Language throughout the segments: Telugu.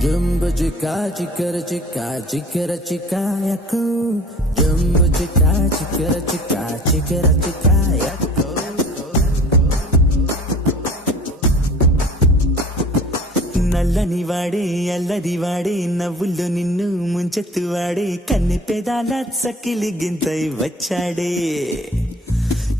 Jumbo chica, chicara chica, chicara chica, yako. Jumbo chica, chicara chica, chicara chica, yako. నల్లని వాడే అల్లరి వాడే నవ్వుల్లో నిన్ను ముంచెత్తు వాడే కన్నె పెదాల సకిలి గింతై వచ్చాడే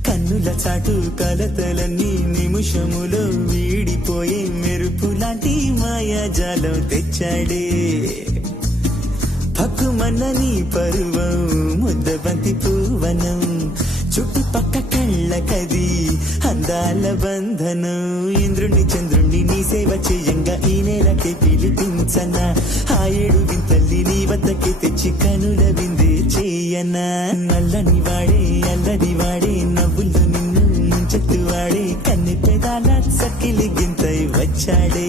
కన్నుల చాటు కలతలన్నీ నిమిషములో వీడిపోయే మెరుపు లాంటి మాయాజాలం తెచ్చాడే పక్కుమన్నని పరువం ముద్దబంతి పూవనం చుట్టుపక్క కళ్ళకది అందాల బంధనం ఇంద్రుణ్ణి చంద్రుణ్ణి నీ సేవ చేయంగా ఈ నేలకే పిలిపించనా ఆ ఏడు వింతల్లి నీ వద్దకే తెచ్చి కనుల విందే చేయనా నల్లని వాడే అల్లరి వాడే నవ్వుల్లో నిన్ను ముంచెత్తు వాడే కన్నె పెదాల సకిలి గింతై వచ్చాడే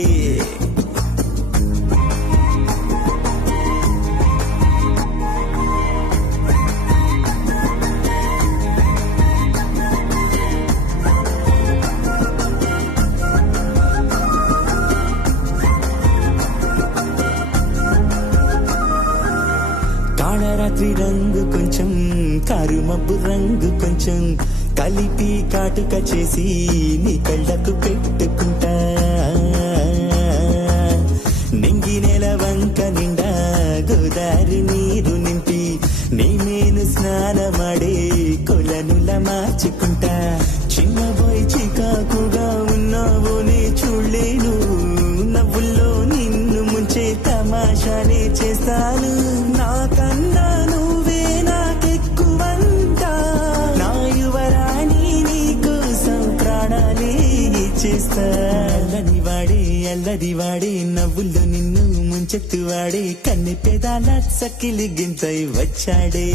కాళరాత్రి రంగు కొంచెం కారు మబ్బు రంగు కొంచెం కలిపి కాటుక చేసి నీ కళ్ళకు పెట్టుకుంటా నింగి నెల వంక నిండా గోదారి నీరు నింపి నేను స్నానమాడే కొలనుల మార్చుకుంటా చిన్నబోయి చికాకుగా ఉన్నావో నే చూడలేను నవ్వుల్లో నిన్ను ముంచే తమాషానే చేస్తాను నాకన్నా నువ్వే నాకెక్కువంట నా యువరాణి నీ కోసం ప్రాణాలే చేస్తా అల్లరి వాడే నవ్వుల్లో నిన్ను ముంచెత్తు వాడే కన్నె పెదాల సకిలి గింతై వచ్చాడే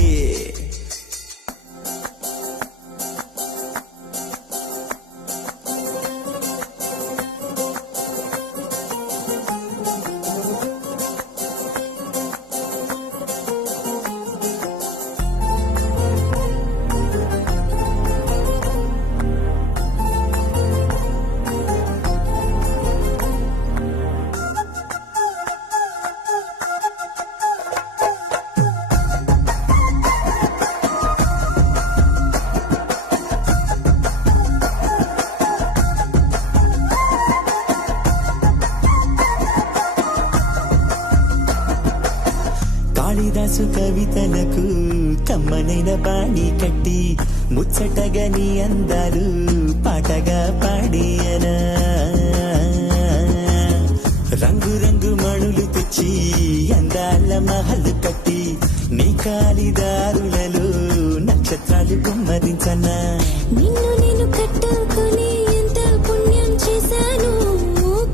కాళిదాసు కవితలకు కమ్మనైన బాణి కట్టి ముచ్చటగా నీ అందాలు పాటగా పాడేయనా రంగు రంగు మణులు తెచ్చి అందాల మహలు కట్టి నీ కాలిదారులలో నక్షత్రాలు గుమ్మరించనా నిన్ను నేను కట్టుకుని ఎంత పుణ్యం చేశాను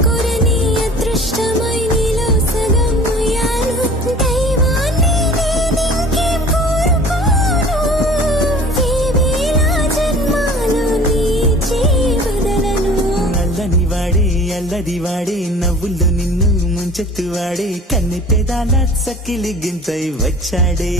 కోరని అదృష్టమై నీలో సగం అయ్యాను దైవాన్ని నేనింకేం కోరుకోను వేవేల జన్మాలు నీ చేవదలను నల్లని వాడే అల్లరి వాడే నవ్వుల్లో నిన్ను ముంచెత్తు వాడే కన్నె పెదాల సకిలి గింతై వచ్చాడే